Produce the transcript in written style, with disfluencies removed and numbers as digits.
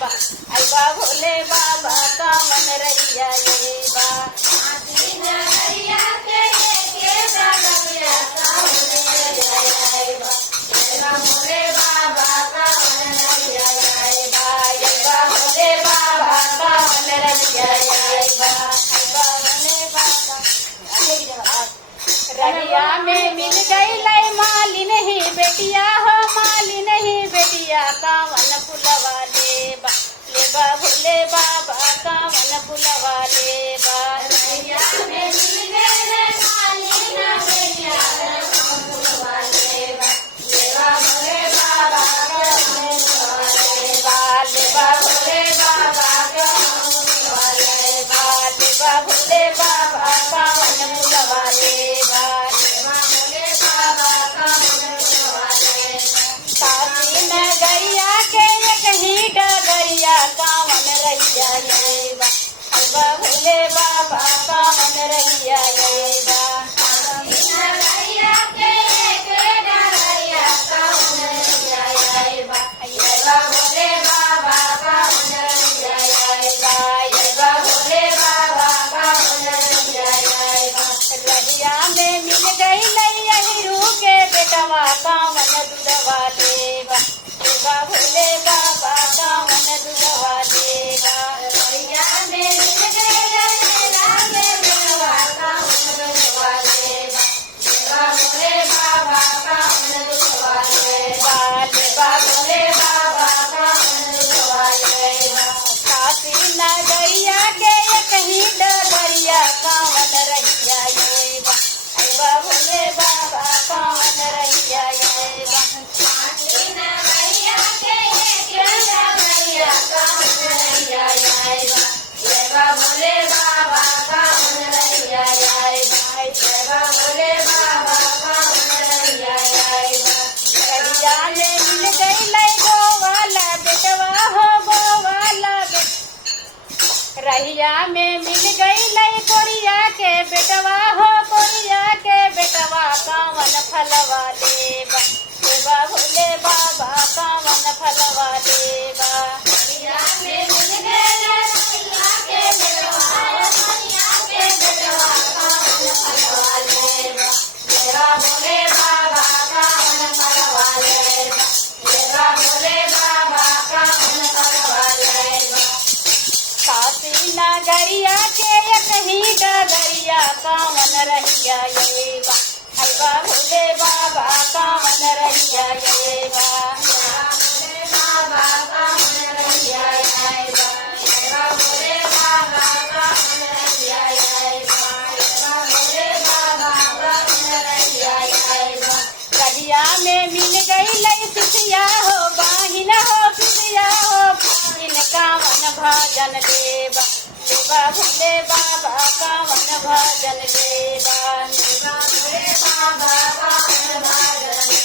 बा अइबा भोले बाबा कावन रहिया अइबा नगरिया के लेके डगरिया कावन रहिया अइबा भोले बाबा कावन रहिया अइबा भोले बाबा कावन रहिया अइबा भोले बाबा रहिया में मिल गई लई माली नहीं बेटिया हो माली नहीं बेटिया कावन फुलवा लेबा लेबा भोले बाबा कावन फुलवा लेबा रहिया में मिल गई माली ना बेटिया कावन फुलवा लेबा लेबा भोले बाबा कावन फुलवा लेबा लेबा भोले बाबा कावन फुलवा लेबा लेबा भोले बाबा कावन फुलवा लेबा भोले बाबा कावन फुलवा लेबा काशी नगरिया के कहीं डगरिया कावन रहिया अइबा अइबा भोले बाबा कावन रहिया अइबा नगरिया के लेके डगरिया कावन रहिया अइबा अइबा भोले बाबा कावन रहिया अइबा अइबा भोले बाबा कावन रहिया अइबा रहिया में मिल गई लैया हीरू के बेटवा कावन दूधवा लेबा लेबा भोले बाबा कावन दूधवा लेबा रहिया में मिल गई लैला के बेटवा कावन दूधवा लेबा लेबा भोले बाबा कावन दूधवा लेबा लेबा भोले बाबा कावन दूधवा लेबा काशी नगरिया के कहीं डगरिया कावन रहिया अइबा अइबा भोले बाबा कावन रहिया अइबा नगरिया के लेके डगरिया कावन रहिया अइबा लेबा भोले बाबा कावन रहिया अइबा लेबा भोले बाबा कावन रहिया अइबा रहिया में मिल गई लई गोवाला बेटवा हो गोवाला रहिया में मिल गई लई कोरिया के बेटवा हो कोरिया के बेटवा कावन फलवा लेबा लेबा भोले बाबा कावन फलवा लेबा रहिया में मिल गई रहिया के बेटवा रहिया के बेटवा कावन फलवा लेबा लेबा भोले बाबा कावन फलवा लेबा लेबा भोले बाबा कावन फलवा लेबा काशी नगरिया के कहीं डगरिया कावन रहिया अइबा अइबा भोले बाबा कावन रहिया अइबा भोले बाबा कावन रहिया अइबा लेबा भोले बाबा कावन रहिया अइबा लेबा भोले बाबा कावन रहिया अइबा रहिया में मिल गई लई सुखिया हो बाहिन हो सुखिया हो बाहिन कावन भजन देबा लेबा भोले बाबा कावन भजन देबा लेबा भोले बाबा कावन भजन